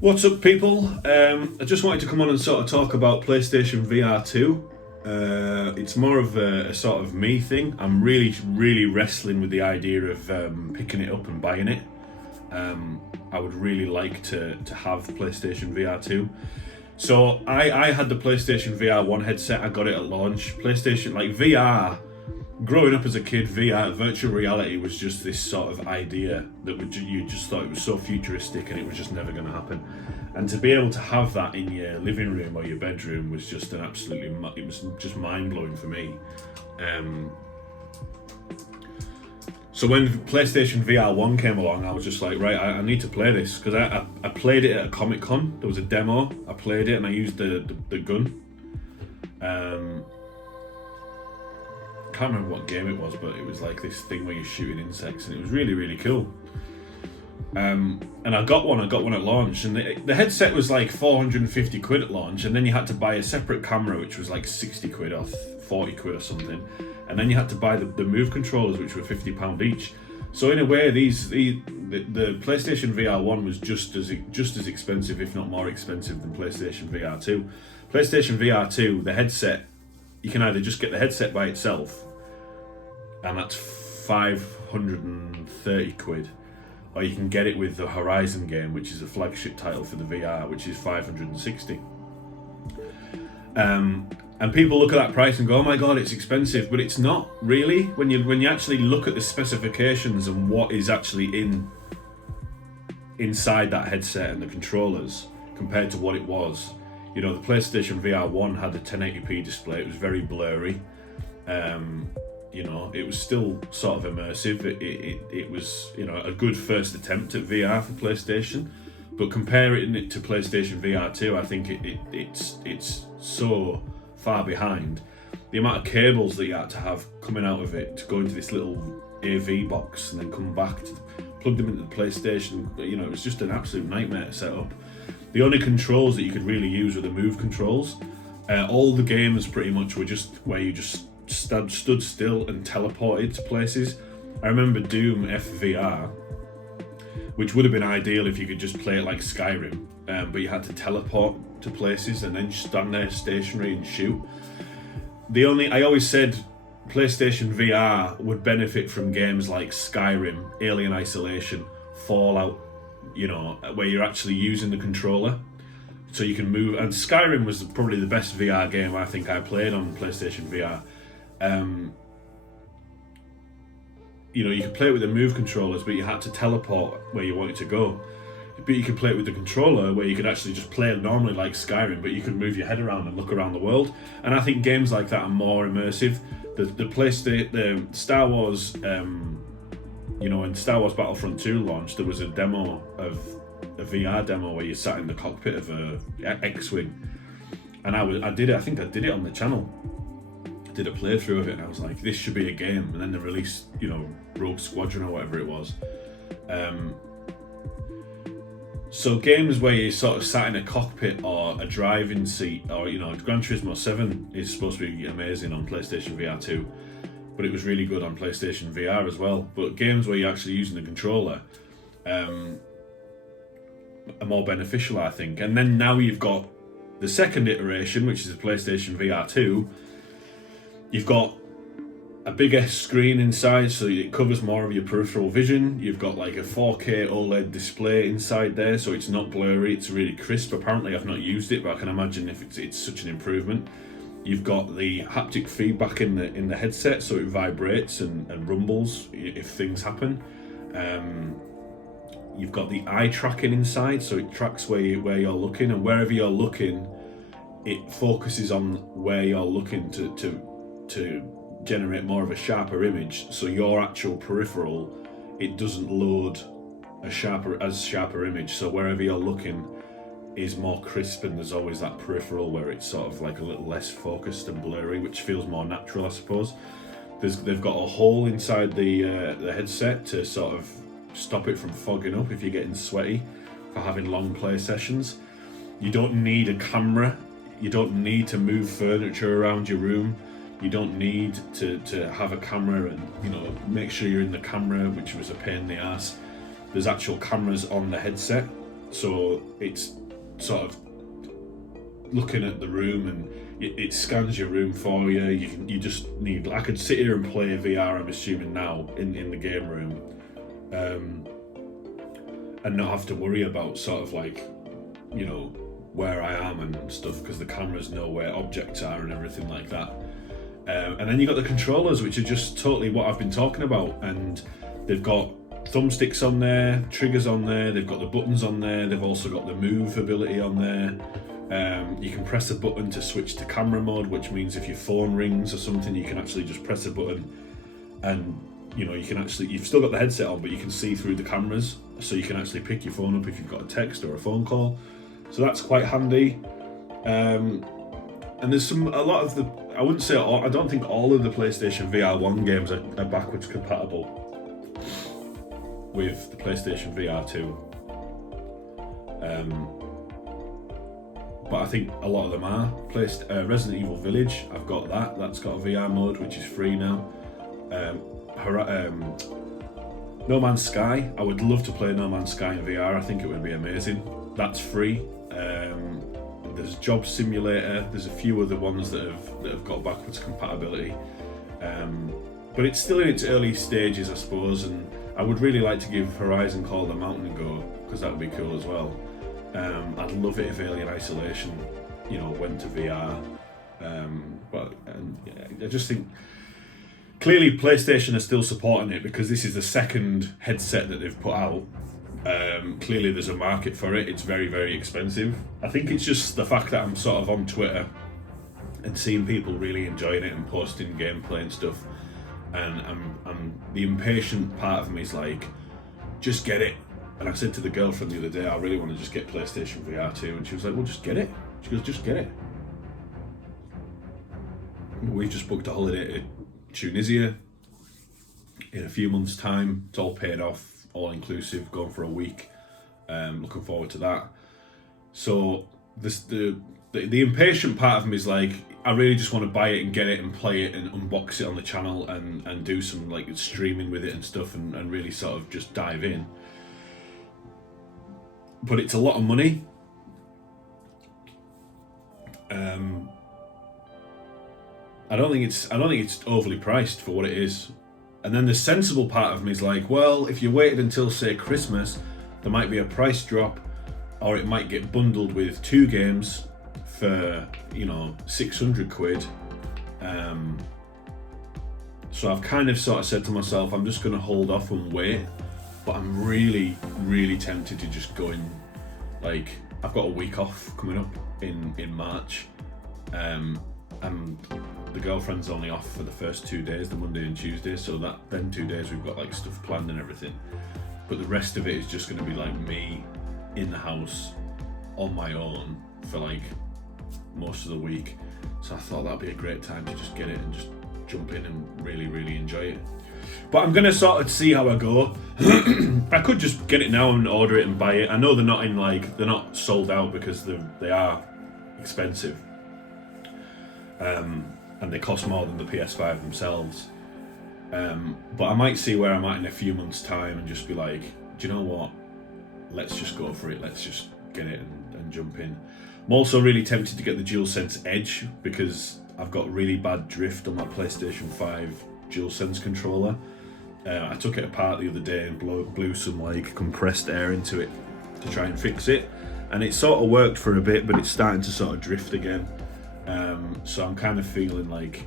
What's up, people? I just wanted to come on and sort of talk about PlayStation VR2. It's more of a sort of me thing. I'm really wrestling with the idea of picking it up and buying it. I would really like to have PlayStation VR2. So I had the PlayStation VR1 headset. I got it at launch. PlayStation, like VR, growing up as a kid, VR, virtual reality, was just this sort of idea that you just thought it was so futuristic and it was just never going to happen. And to be able to have that in your living room or your bedroom was just it was just mind blowing for me. So when PlayStation VR1 came along, I was just like, right, I need to play this, because I played it at a Comic Con. There was a demo. I played it and I used the gun. Can't remember what game it was, but it was like this thing where you're shooting insects, and it was really cool. And I got one at launch, and the headset was like 450 quid at launch, and then you had to buy a separate camera which was like 60 quid or 40 quid or something, and then you had to buy the Move controllers, which were £50 each. So in a way, the PlayStation VR1 was just as expensive, if not more expensive, than PlayStation VR2. PlayStation VR2, the headset, you can either just get the headset by itself, and that's 530 quid, or you can get it with the Horizon game, which is a flagship title for the VR, which is 560. And people look at that price and go, "Oh my god, it's expensive," but it's not really. When you actually look at the specifications and what is actually inside that headset and the controllers compared to what it was. You know, the PlayStation VR1 had a 1080p display. It was very blurry. You know, it was still sort of immersive. It was, you know, a good first attempt at VR for PlayStation. But comparing it to PlayStation VR2, I think it's so far behind. The amount of cables that you had to have coming out of it to go into this little AV box and then come back to plug them into the PlayStation, you know, it was just an absolute nightmare to set up. The only controls that you could really use were the Move controls. All the games pretty much were just where you just stood still and teleported to places. I remember Doom FVR, which would have been ideal if you could just play it like Skyrim, but you had to teleport to places and then stand there stationary and shoot. I always said PlayStation VR would benefit from games like Skyrim, Alien Isolation, Fallout, you know, where you're actually using the controller so you can move. And Skyrim was probably the best VR game I think I played on PlayStation VR. You know, you could play it with the Move controllers, but you had to teleport where you wanted to go. But you could play it with the controller, where you could actually just play it normally like Skyrim, but you could move your head around and look around the world. And I think games like that are more immersive. The Star Wars, you know, when Star Wars Battlefront 2 launched, there was a VR demo where you sat in the cockpit of a X-wing, and I did it. I think I did it on the channel. I did a playthrough of it, and I was like, this should be a game. And then they released, you know, Rogue Squadron or whatever it was. So games where you sort of sat in a cockpit or a driving seat, or, you know, Gran Turismo 7 is supposed to be amazing on PlayStation VR2, but it was really good on PlayStation VR as well. But games where you're actually using the controller are more beneficial, I think. And then now you've got the second iteration, which is the PlayStation VR2. You've got a bigger screen inside, so it covers more of your peripheral vision. You've got like a 4K OLED display inside there, so it's not blurry, it's really crisp. Apparently I've not used it, but I can imagine if it's such an improvement. You've got the haptic feedback in the headset, so it vibrates and rumbles if things happen. You've got the eye tracking inside, so it tracks where you're looking, and wherever you're looking, it focuses on where you're looking to generate more of a sharper image. So your actual peripheral, it doesn't load as sharper image. So wherever you're looking is more crisp, and there's always that peripheral where it's sort of like a little less focused and blurry, which feels more natural, I suppose. They've got a hole inside the headset to sort of stop it from fogging up if you're getting sweaty for having long play sessions. You don't need a camera. You don't need to move furniture around your room. You don't need to have a camera and, you know, make sure you're in the camera, which was a pain in the ass. There's actual cameras on the headset, So it's sort of looking at the room, and it scans your room for you. You just need. I could sit here and play VR. I'm assuming now in the game room, and not have to worry about sort of like, you know, where I am and stuff, because the cameras know where objects are and everything like that. And then you got the controllers, which are just totally what I've been talking about, and they've got thumbsticks on there, triggers on there, they've got the buttons on there, they've also got the move ability on there. You can press a button to switch to camera mode, which means if your phone rings or something, you can actually just press a button, and you know, you've still got the headset on, but you can see through the cameras, so you can actually pick your phone up if you've got a text or a phone call. So that's quite handy. And there's a lot of the, I wouldn't say all, I don't think all of the PlayStation VR1 games are backwards compatible with the PlayStation VR2. But I think a lot of them are. Resident Evil Village, I've got that. That's got a VR mode, which is free now. No Man's Sky, I would love to play No Man's Sky in VR. I think it would be amazing. That's free. There's Job Simulator. There's a few other ones that have got backwards compatibility. But it's still in its early stages, I suppose. And I would really like to give Horizon Call the Mountain a go, because that would be cool as well. I'd love it if Alien Isolation, you know, went to VR. I just think clearly PlayStation are still supporting it, because this is the second headset that they've put out. Clearly there's a market for it. It's very, very expensive. I think it's just the fact that I'm sort of on Twitter and seeing people really enjoying it and posting gameplay and stuff, and I'm the impatient part of me is like, just get it. And I said to the girlfriend the other day, I really want to just get PlayStation VR2, and she was like, well, just get it. She goes, just get it. We've just booked a holiday to Tunisia in a few months' time. It's all paid off, all inclusive, going for a week. Looking forward to that. So the impatient part of me is like, I really just want to buy it and get it and play it and unbox it on the channel and do some like streaming with it and stuff, and really sort of just dive in. But it's a lot of money. I don't think it's overly priced for what it is. And then the sensible part of me is like, well, if you waited until say Christmas, there might be a price drop, or it might get bundled with 2 games for, you know, 600 quid. So I've kind of sort of said to myself, I'm just going to hold off and wait. But I'm really, really tempted to just go in. Like, I've got a week off coming up in March, and the girlfriend's only off for the first 2 days, the Monday and Tuesday. So then 2 days we've got like stuff planned and everything. But the rest of it is just going to be like me in the house on my own for like most of the week. So I thought that'd be a great time to just get it and just jump in and really, really enjoy it. But I'm gonna sort of see how I go. I could just get it now and order it and buy it. I know they're not sold out, because they are expensive, and they cost more than the PS5 themselves. But I might see where I'm at in a few months' time and just be like, do you know what? Let's just go for it. Let's just get it and jump in. I'm also really tempted to get the DualSense Edge, because I've got really bad drift on my PlayStation 5 DualSense controller. I took it apart the other day and blew some like compressed air into it to try and fix it, and it sort of worked for a bit, but it's starting to sort of drift again. So I'm kind of feeling like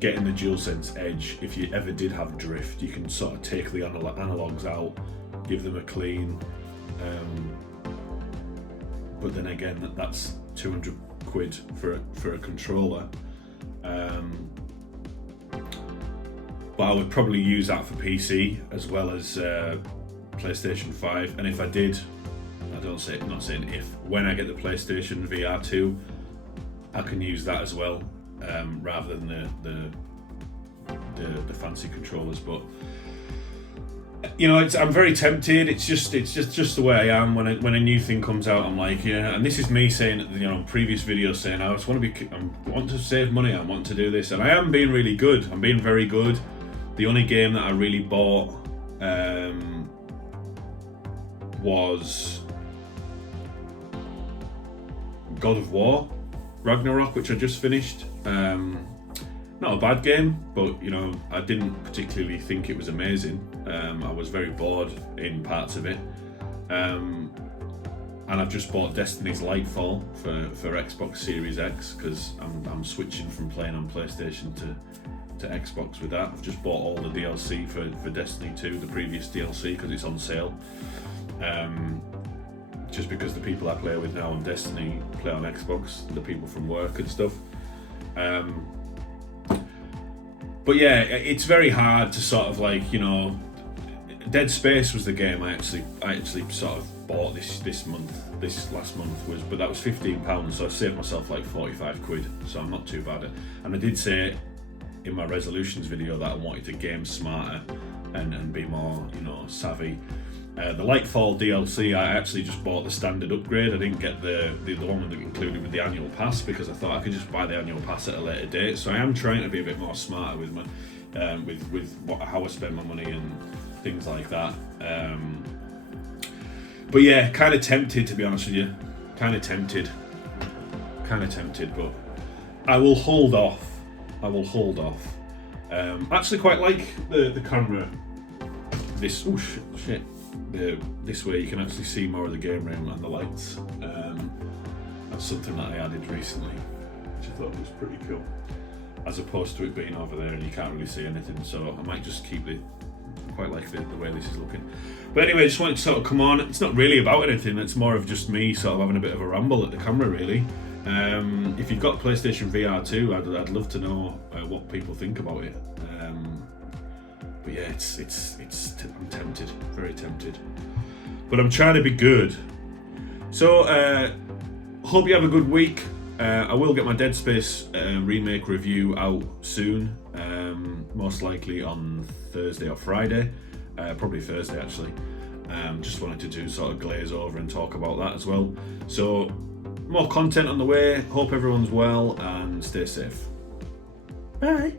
getting the DualSense Edge, if you ever did have drift, you can sort of take the analogs out, give them a clean. But then again, that's 200 quid for a controller. But I would probably use that for PC as well as PlayStation 5. And if I did, not saying if, when I get the PlayStation VR2, I can use that as well, rather than the fancy controllers. But you know, I'm very tempted. It's just the way I am. When a new thing comes out, I'm like, yeah. And this is me saying, you know, in previous videos saying, I just want to save money. I want to do this, and I am being really good. I'm being very good. The only game that I really bought was God of War Ragnarok, which I just finished. Not a bad game, but I didn't particularly think it was amazing. I was very bored in parts of it. And I've just bought Destiny's Lightfall for Xbox Series X because I'm switching from playing on PlayStation to Xbox with that. I've just bought all the DLC for Destiny 2, the previous DLC, because it's on sale. Just because the people I play with now on Destiny play on Xbox, the people from work and stuff. But yeah, it's very hard to sort of Dead Space was the game I actually sort of bought this last month but that was £15, so I saved myself like 45 quid, so I'm not too bad. And I did say in my resolutions video that I wanted to game smarter and be more savvy. The Lightfall DLC, I actually just bought the standard upgrade. I didn't get the one that included with the annual pass because I thought I could just buy the annual pass at a later date. So I am trying to be a bit more smarter with my how I spend my money and things like that. But yeah, kind of tempted, to be honest with you. Kind of tempted, but I will hold off. Actually, quite like the camera. This way you can actually see more of the game room and the lights. That's something that I added recently, which I thought was pretty cool, as opposed to it being over there and you can't really see anything. So I might just keep it. Quite like the way this is looking. But anyway, I just wanted to sort of come on. It's not really about anything. It's more of just me sort of having a bit of a ramble at the camera, really. If you've got PlayStation VR2, I'd love to know what people think about it. But yeah, I'm tempted, very tempted. But I'm trying to be good. So, hope you have a good week. I will get my Dead Space remake review out soon. Most likely on Thursday or Friday. Probably Thursday, actually. Just wanted to sort of glaze over and talk about that as well. So, more content on the way. Hope everyone's well and stay safe. Bye.